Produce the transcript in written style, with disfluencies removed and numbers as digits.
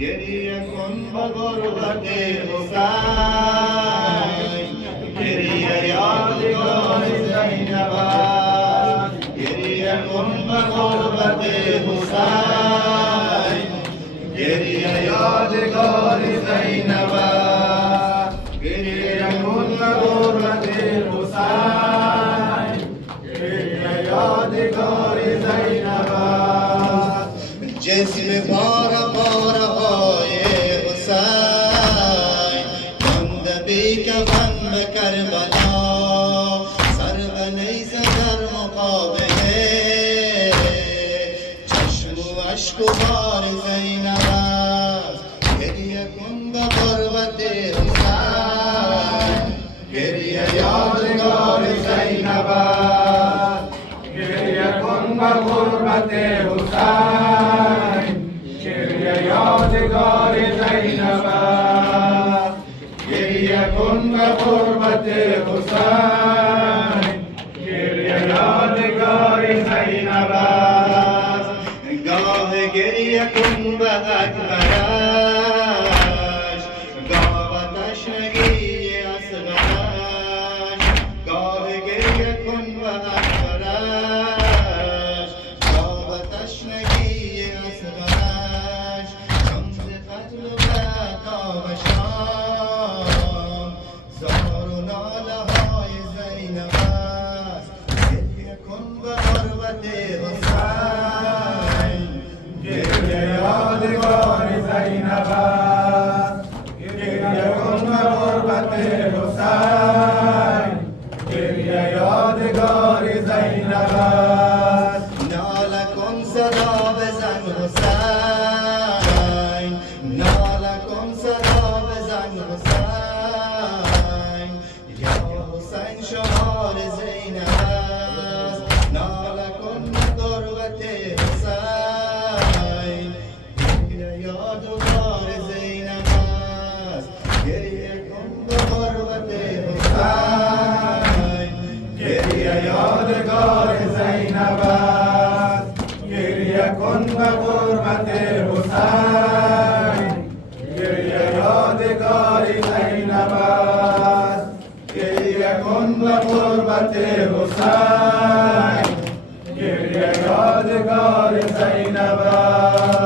گریه کن به غربت حسین، گریه یادگار زینب است. گریه کن به غربت حسین، گریه یادگار زینب است. گریه کن به غربت حسین، گریه یادگار زینب است. جسم پاره پاره های حسین مانده بی کفن به کربلا، سر به نیزه در مقابله چشم و اشک و بار زینب است. گریه کن به غربت حسین، گریه یادگار زینب است. گریه کن به غربت حسین، گریه یادگار زینب است. گریه کن به غربت حسین، گریه یادگار زینب است. گاه گریه کن به اکبرش، گاه به تشنگی اصغرش. گاه گریه کن به اکبرش، گاه به تشنگی اصغرش. شمس قتل و تا به شام، زار و ناله های زینب است. گریه کن به غربت حسین، گریه یادگار زینب است. گریه کن به غربت حسین، گریه یادگار زینب است. ناله کن صدا بزن حسین، ناله کن صدا بزن حسین. یا حسین شمار زینب است. ناله کن به غربت حسین، گریه یادگار زینب است. گریه کن به غربت حسین، گریه یادگار زینب است. گریه کن به غربت حسین، گریه یادگار زینب است. گریه کن به غربت حسین، گریه یادگار زینب است.